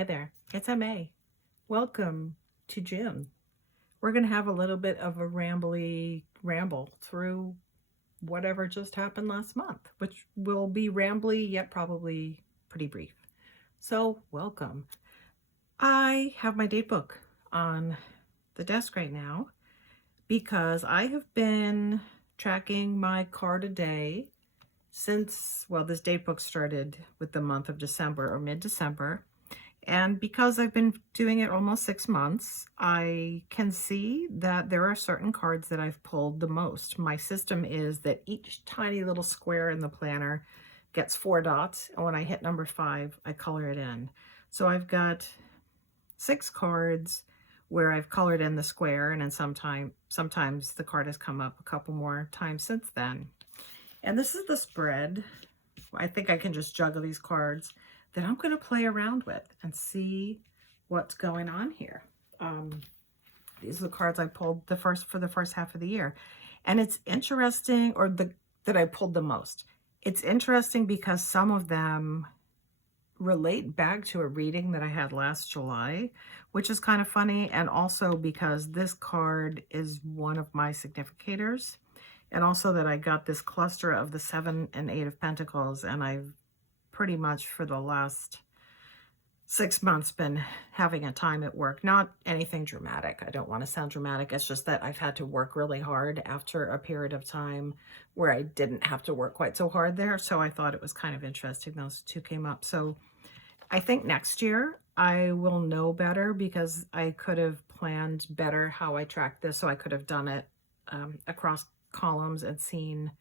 Hi there, it's MA. Welcome to June. We're going to have a little bit of a ramble through whatever just happened last month, which will be rambly yet probably pretty brief. So, welcome. I have my date book on the desk right now because I have been tracking my card a day since, well, this date book started with the month of December or mid-December. And because I've been doing it almost 6 months, I can see that there are certain cards that I've pulled the most. My system is that each tiny little square in the planner gets 4 dots. And when I hit number 5, I color it in. So I've got 6 cards where I've colored in the square, and then sometimes the card has come up a couple more times since then. And this is the spread. I think I can just juggle these cards that I'm going to play around with and see what's going on here. These are the cards I pulled for the first half of the year. And it's interesting, that I pulled the most. It's interesting because some of them relate back to a reading that I had last July, which is kind of funny. And also because this card is one of my significators. And also that I got this cluster of the 7 and 8 of Pentacles, and I've pretty much for the last 6 months been having a time at work. Not anything dramatic. I don't want to sound dramatic. It's just that I've had to work really hard after a period of time where I didn't have to work quite so hard there. So I thought it was kind of interesting those two came up. So I think next year I will know better because I could have planned better how I tracked this. So I could have done it across columns and seen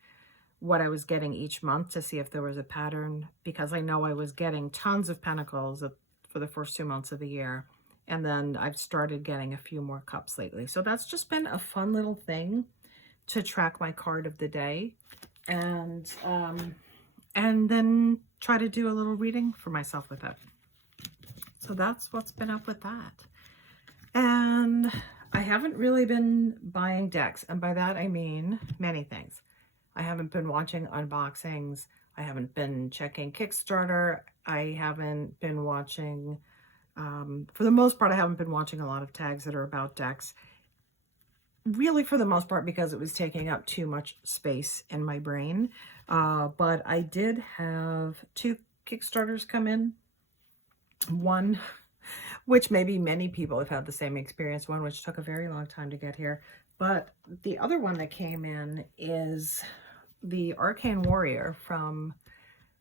what I was getting each month to see if there was a pattern, because I know I was getting tons of Pentacles for the first 2 months of the year, and then I've started getting a few more cups lately. So that's just been a fun little thing to track my card of the day, and then try to do a little reading for myself with it. So that's what's been up with that. And I haven't really been buying decks, and by that I mean many things. I haven't been watching unboxings. I haven't been checking Kickstarter. I haven't been watching, for the most part, I haven't been watching a lot of tags that are about decks. Really, for the most part, because it was taking up too much space in my brain. But I did have 2 Kickstarters come in. One, which maybe many people have had the same experience, one which took a very long time to get here. But the other one that came in is the Arcane Warrior from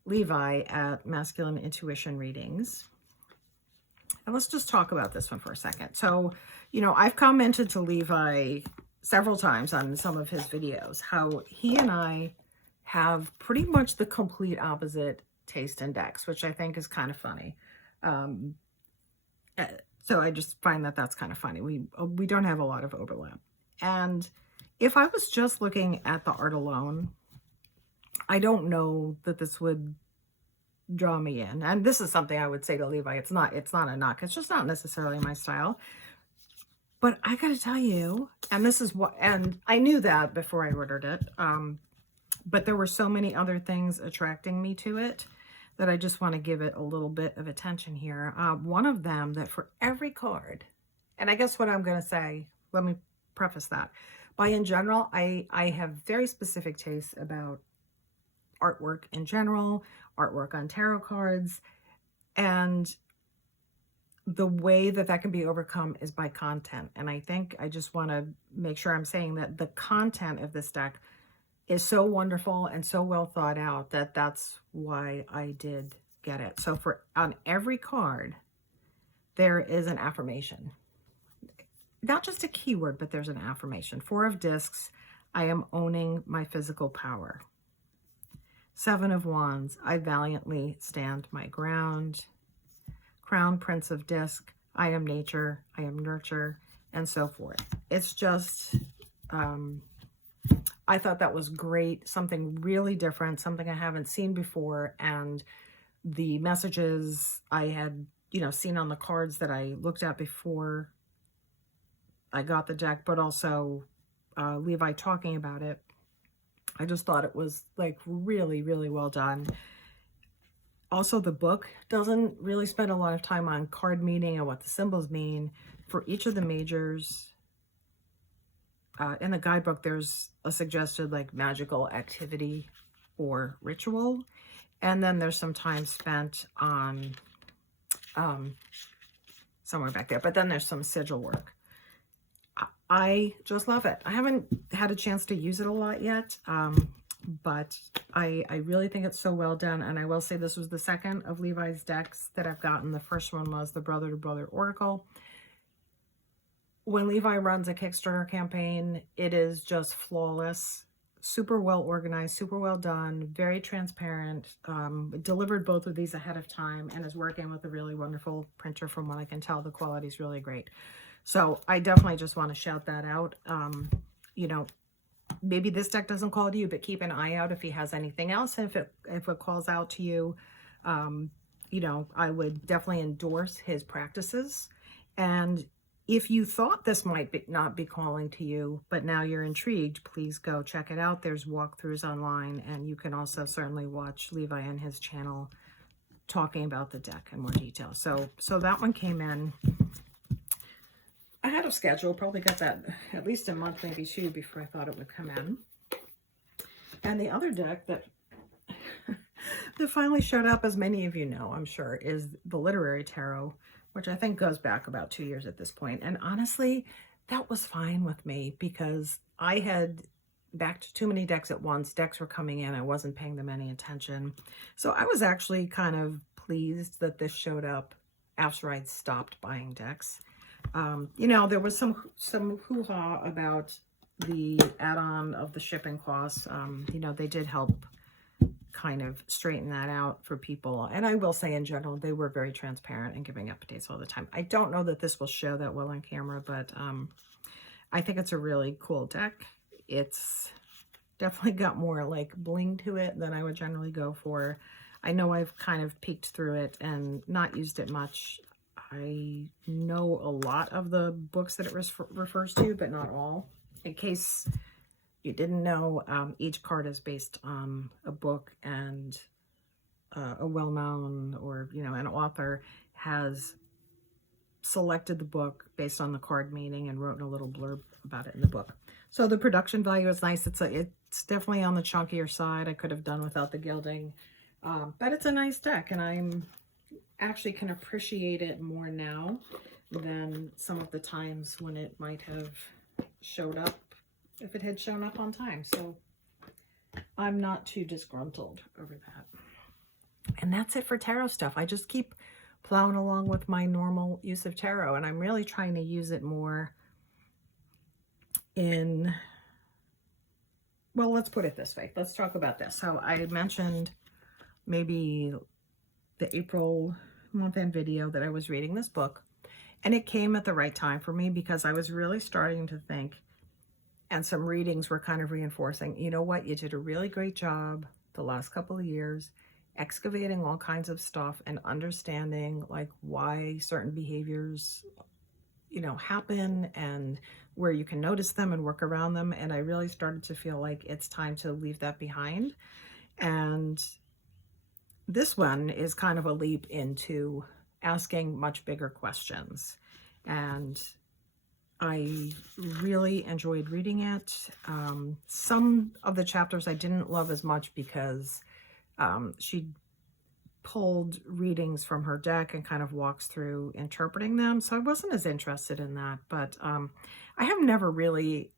Levi at Masculine Intuition Readings. And let's just talk about this one for a second. So, I've commented to Levi several times on some of his videos how he and I have pretty much the complete opposite taste in decks, which I think is kind of funny. So I just find that that's kind of funny. We don't have a lot of overlap. And if I was just looking at the art alone, I don't know that this would draw me in. And this is something I would say to Levi. It's not a knock. It's just not necessarily my style. But I got to tell you, and I knew that before I ordered it. But there were so many other things attracting me to it that I just want to give it a little bit of attention here. One of them that for every card, and I guess what I'm going to say, let me preface that. In general, I have very specific tastes about artwork in general, artwork on tarot cards, and the way that can be overcome is by content. And I think I just want to make sure I'm saying that the content of this deck is so wonderful and so well thought out that that's why I did get it. So on every card, there is an affirmation. Not just a keyword, but there's an affirmation. 4 of Discs, I am owning my physical power. 7 of Wands, I valiantly stand my ground. Crown Prince of Disc, I am nature, I am nurture, and so forth. It's just, I thought that was great, something really different, something I haven't seen before, and the messages I had, seen on the cards that I looked at before I got the deck, but also Levi talking about it. I just thought it was like really, really well done. Also, the book doesn't really spend a lot of time on card meaning and what the symbols mean for each of the majors. In the guidebook, there's a suggested like magical activity or ritual. And then there's some time spent on somewhere back there. But then there's some sigil work. I just love it. I haven't had a chance to use it a lot yet, but I really think it's so well done. And I will say this was the second of Levi's decks that I've gotten. The first one was the Brother to Brother Oracle. When Levi runs a Kickstarter campaign, it is just flawless, super well organized, super well done, very transparent. Delivered both of these ahead of time and is working with a really wonderful printer. From what I can tell, the quality is really great. So I definitely just want to shout that out. You know, maybe this deck doesn't call to you, but keep an eye out if he has anything else. And if it calls out to you, you know, I would definitely endorse his practices. And if you thought this might not be calling to you, but now you're intrigued, please go check it out. There's walkthroughs online, and you can also certainly watch Levi and his channel talking about the deck in more detail. So that one came in ahead of schedule. Probably got that at least a month, maybe two, before I thought it would come in. And the other deck that that finally showed up, as many of you know, I'm sure, is the Literary Tarot, which I think goes back about 2 years at this point. And honestly, that was fine with me because I had backed too many decks at once. Decks were coming in. I wasn't paying them any attention. So I was actually kind of pleased that this showed up after I'd stopped buying decks. You know, there was some hoo-ha about the add-on of the shipping costs. You know, they did help kind of straighten that out for people. And I will say in general, they were very transparent and giving updates all the time. I don't know that this will show that well on camera, but I think it's a really cool deck. It's definitely got more like bling to it than I would generally go for. I know I've kind of peeked through it and not used it much. I know a lot of the books that it refers to, but not all. In case you didn't know, each card is based on a book, and a well-known, or, you know, an author has selected the book based on the card meaning and wrote a little blurb about it in the book. So the production value is nice. It's definitely on the chunkier side. I could have done without the gilding, but it's a nice deck, and I'm actually can appreciate it more now than some of the times when it might have showed up, if it had shown up on time. So I'm not too disgruntled over that. And that's it for tarot stuff. I just keep plowing along with my normal use of tarot, and I'm really trying to use it more in, well, let's put it this way. Let's talk about this. So I mentioned maybe the April month-end video that I was reading this book, and it came at the right time for me because I was really starting to think, and some readings were kind of reinforcing, you know what, you did a really great job the last couple of years excavating all kinds of stuff and understanding like why certain behaviors, you know, happen and where you can notice them and work around them. And I really started to feel like it's time to leave that behind. And this one is kind of a leap into asking much bigger questions. And I really enjoyed reading it. Some of the chapters I didn't love as much because she pulled readings from her deck and kind of walks through interpreting them. So I wasn't as interested in that. But I have never really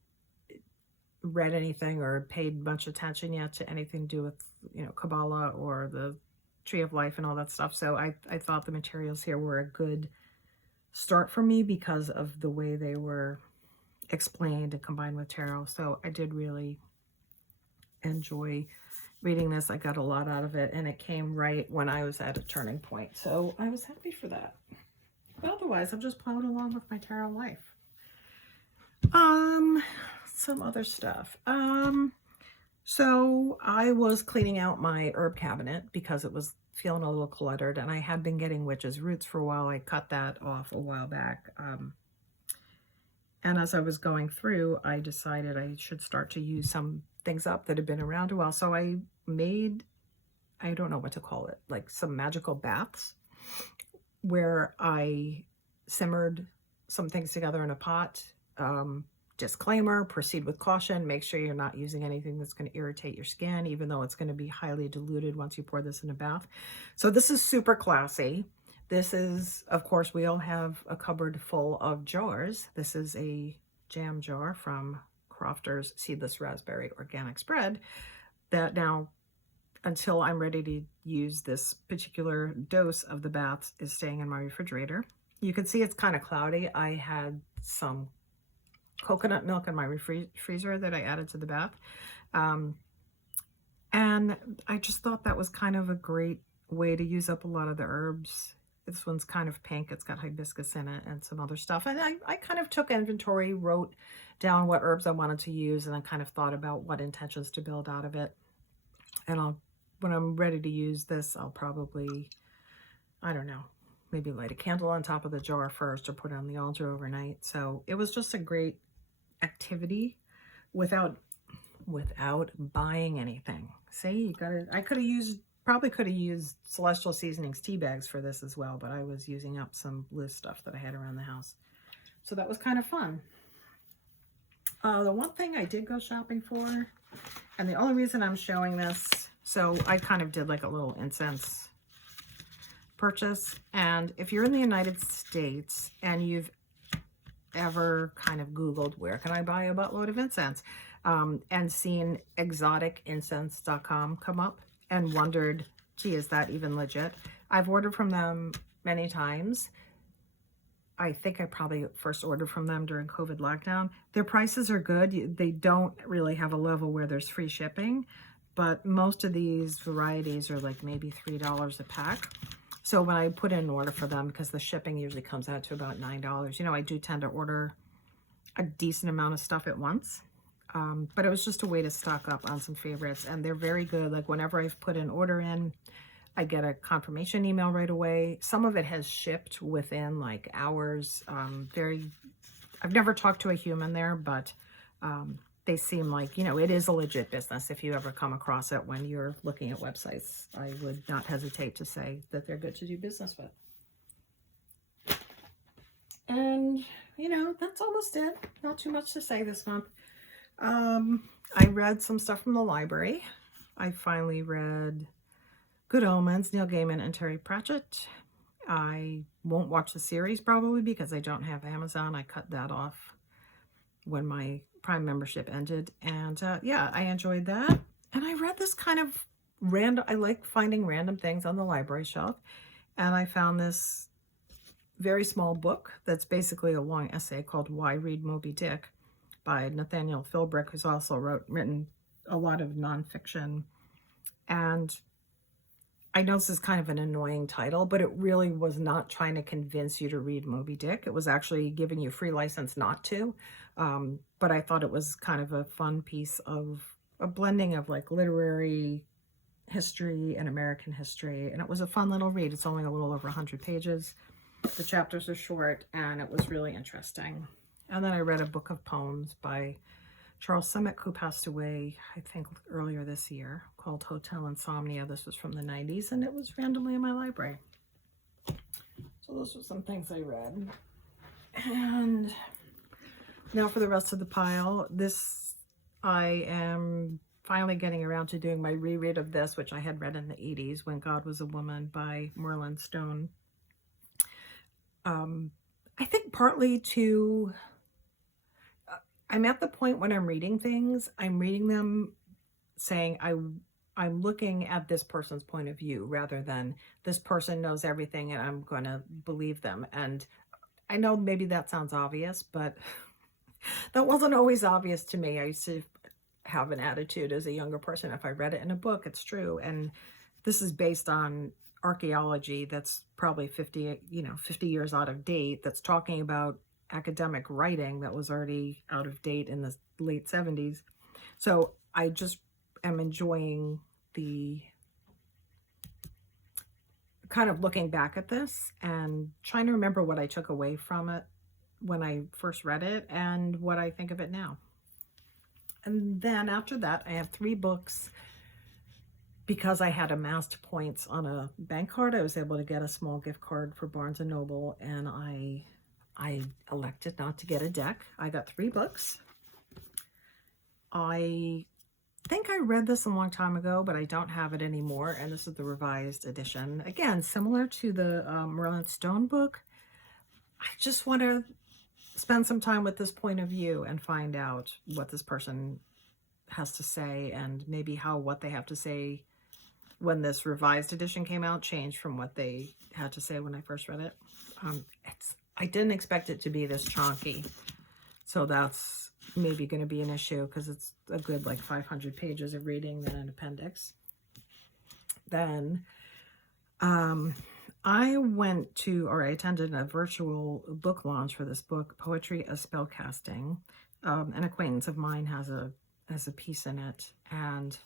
read anything or paid much attention yet to anything to do with, you know, Kabbalah or the Tree of Life and all that stuff. So I thought the materials here were a good start for me because of the way they were explained and combined with tarot. So I did really enjoy reading this. I got a lot out of it, and it came right when I was at a turning point. So I was happy for that. But otherwise, I'm just plowing along with my tarot life. Some other stuff. So I was cleaning out my herb cabinet because it was feeling a little cluttered, and I had been getting witch's roots for a while. I cut that off a while back. And as I was going through, I decided I should start to use some things up that had been around a while. So I made I don't know what to call it, like some magical baths where I simmered some things together in a pot. Disclaimer, proceed with caution. Make sure you're not using anything that's going to irritate your skin, even though it's going to be highly diluted once you pour this in a bath. So this is super classy. This is, of course, we all have a cupboard full of jars. This is a jam jar from Crofter's Seedless Raspberry Organic Spread that now, until I'm ready to use this particular dose of the baths, is staying in my refrigerator. You can see it's kind of cloudy. I had some coconut milk in my freezer that I added to the bath. And I just thought that was kind of a great way to use up a lot of the herbs. This one's kind of pink. It's got hibiscus in it and some other stuff. And I kind of took inventory, wrote down what herbs I wanted to use, and I kind of thought about what intentions to build out of it. And when I'm ready to use this, I'll probably, I don't know, maybe light a candle on top of the jar first or put it on the altar overnight. So it was just a great activity without buying anything. See, probably could have used Celestial Seasonings tea bags for this as well, but I was using up some loose stuff that I had around the house. So that was kind of fun. The one thing I did go shopping for, and the only reason I'm showing this, so I kind of did like a little incense purchase. And if you're in the United States and you've ever kind of Googled where can I buy a buttload of incense, and seen exoticincense.com come up and wondered, gee, is that even legit? I've ordered from them many times. I think I probably first ordered from them during COVID lockdown. Their prices are good. They don't really have a level where there's free shipping, but most of these varieties are like maybe $3 a pack. So when I put in an order for them, because the shipping usually comes out to about $9, you know, I do tend to order a decent amount of stuff at once. But it was just a way to stock up on some favorites, and they're very good. Like whenever I've put an order in, I get a confirmation email right away. Some of it has shipped within like hours. I've never talked to a human there, but they seem like, you know, it is a legit business. If you ever come across it when you're looking at websites, I would not hesitate to say that they're good to do business with. And, you know, that's almost it. Not too much to say this month. I read some stuff from the library. I finally read Good Omens, Neil Gaiman and Terry Pratchett. I won't watch the series probably because I don't have Amazon. I cut that off when my Prime membership ended. And yeah, I enjoyed that. And I read this kind of random, I like finding random things on the library shelf. And I found this very small book that's basically a long essay called Why Read Moby Dick by Nathaniel Philbrick, who's also written a lot of nonfiction. And I know this is kind of an annoying title, but it really was not trying to convince you to read Moby Dick. It was actually giving you free license not to. But I thought it was kind of a fun piece of a blending of like literary history and American history. And it was a fun little read. It's only a little over 100 pages. The chapters are short, and it was really interesting. And then I read a book of poems by Charles Simic, who passed away, I think, earlier this year, called Hotel Insomnia. This was from the 90s, and it was randomly in my library. So those were some things I read. And now for the rest of the pile. I am finally getting around to doing my reread of this, which I had read in the 80s, When God Was a Woman by Merlin Stone. I think partly to... I'm at the point when I'm reading things, I'm reading them saying I'm looking at this person's point of view rather than this person knows everything and I'm going to believe them. And I know maybe that sounds obvious, but that wasn't always obvious to me. I used to have an attitude as a younger person. If I read it in a book, it's true. And this is based on archaeology that's probably 50 years out of date, that's talking about academic writing that was already out of date in the late 70s. So I just am enjoying the kind of looking back at this and trying to remember what I took away from it when I first read it and what I think of it now. And then after that, I have 3 books because I had amassed points on a bank card, I was able to get a small gift card for Barnes & Noble, and I elected not to get a deck. I got 3 books. I think I read this a long time ago, but I don't have it anymore, and this is the revised edition. Again, similar to the Merlin Stone book. I just want to spend some time with this point of view and find out what this person has to say, and maybe how what they have to say when this revised edition came out changed from what they had to say when I first read it. I didn't expect it to be this chunky, so that's maybe going to be an issue because it's a good like 500 pages of reading, then an appendix. Then I attended a virtual book launch for this book, Poetry as Spellcasting. An acquaintance of mine has a piece in it, and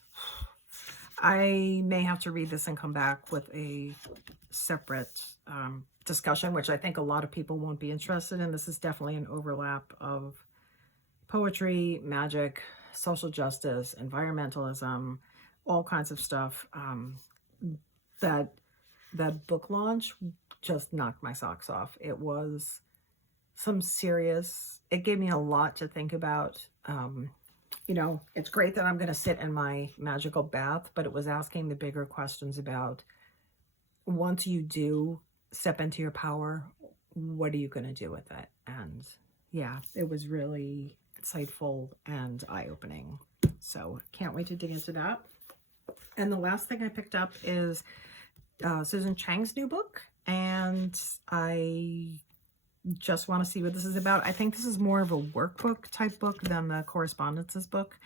I may have to read this and come back with a separate discussion, which I think a lot of people won't be interested in. This is definitely an overlap of poetry, magic, social justice, environmentalism, all kinds of stuff. That book launch just knocked my socks off. It was it gave me a lot to think about. You know, it's great that I'm going to sit in my magical bath, but it was asking the bigger questions about, once you do step into your power, what are you going to do with it? And yeah, it was really insightful and eye-opening. So can't wait to dig into that. And the last thing I picked up is Susan Chang's new book, and I just want to see what this is about. I think this is more of a workbook type book than the correspondences book.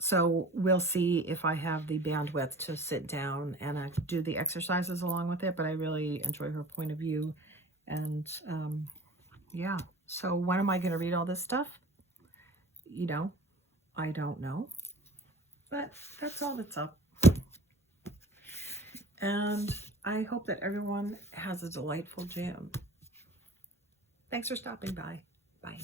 So we'll see if I have the bandwidth to sit down and do the exercises along with it, but I really enjoy her point of view. And yeah, so when am I going to read all this stuff? You know, I don't know, but that's all that's up. And I hope that everyone has a delightful jam. Thanks for stopping by. Bye.